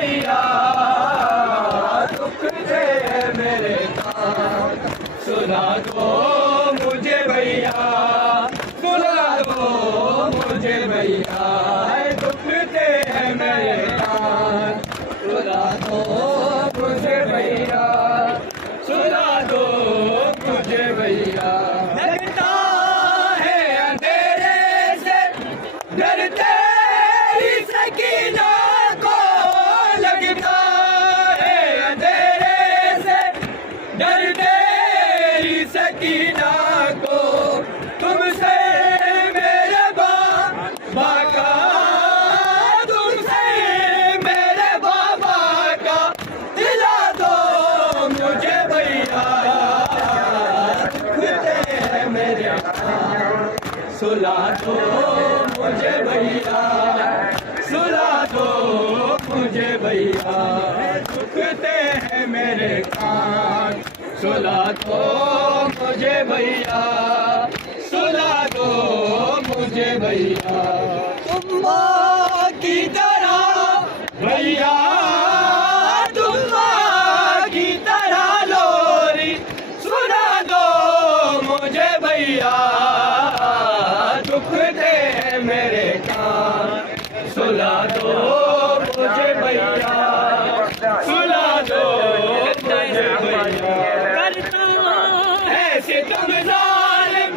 भैया दुख दे मेरे कान, सुना दो मुझे भैया, सुना दो मुझे भैया, दुख दे मेरे कान, सुना दो मुझे भैया, सुना दो मुझे भैया। लगता है अंधेरे से डरते ही सकीना को, लगता है अंधेरे से डरते ही सकीना को, तुमसे मेरे बाबा का, तुमसे मेरे बाबा का दिला दो मुझे भैया, मेरे सुला दो मुझे भैया, सुला दो मुझे भैया, दुखते हैं मेरे कान, सुला दो मुझे भैया, सुला दो मुझे भैया। तुम माँ की तरह भैया, तुम माँ की तरह लोरी सुना दो मुझे भैया, दुखते हैं मेरे कान, सुला दो मुझे भैया, सुला दो मुझे भैया। ऐसे तुम जालिम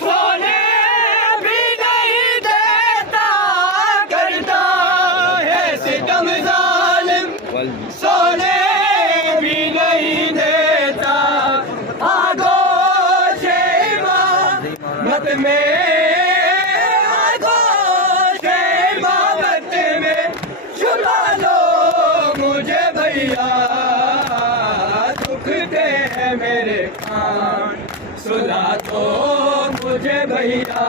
सोने भी नहीं देता, करता है सितम जालिम सोने भी नहीं देता, आगोश इमामत में, आगोश इमामत में छुपा लो मुझे भैया, दुखते हैं मेरे कान, सुला दो मुझे भैया,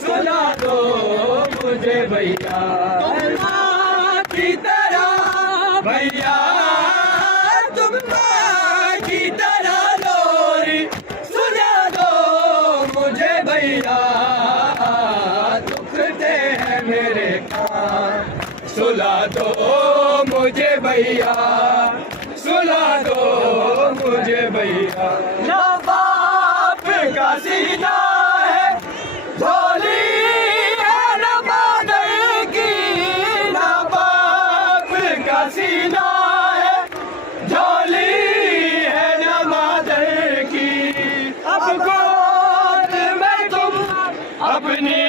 सुला दो मुझे भैया। तुम माँ की तरह भैया, तुम माँ की तरह लोरी सुना दो मुझे भैया, दुखते हैं मेरे कान, सुला दो मुझे भैया, सुला दो मुझे भैया। ना बाप का सीना है झोली है ना बादल की, ना बाप का सीना है झोली है ना बादल की, अब गोद में तुम अपनी,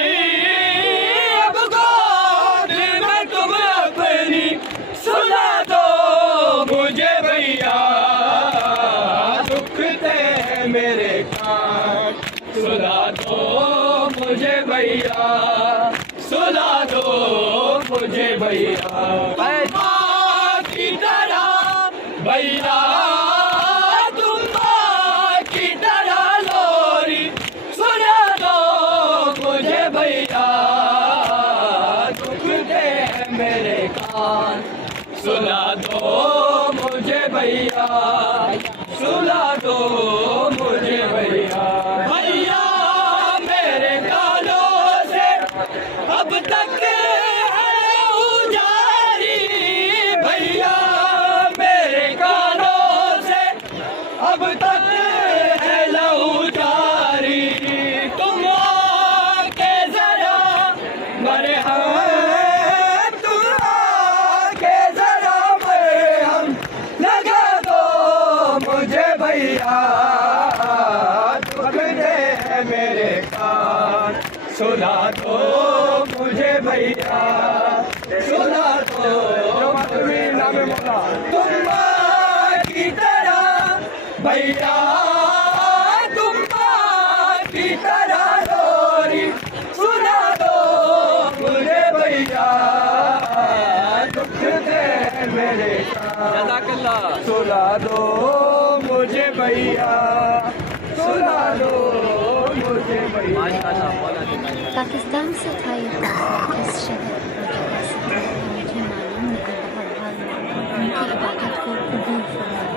अब गोद में तुम अपनी सुला दो मुझे भैया, दुखते हैं मेरे कान, सुला दो मुझे भैया, सुला दो मुझे भैया। माँ की तरह भैया, तुम माँ की तरह लोरी सुना दो मुझे भैया, दुखते हैं मेरे कान, सुला दो मुझे भैया, सुला दो मुझे भैया। भैया मेरे कानों से अब तक है उजारी, भैया मेरे कानों से अब तक है लहू जारी, तुम आके जरा मरहम, तुम आके जरा मरहम लगा दो मुझे भैया, दुखते हैं मेरे कान, सुला दो मुझे भैया, सुला दो तुम माँ की तरह भैया, तुम माँ की तरह लोरी सुना दो मुझे भैया, दुखते हैं मेरे कान, सुला दो मुझे भैया, सुला दो मुझे भैया। पाकिस्तान से था ये किस शहर मुझे मालूम नहीं, बहुत उनकी इबादत को कबूल फरमाए।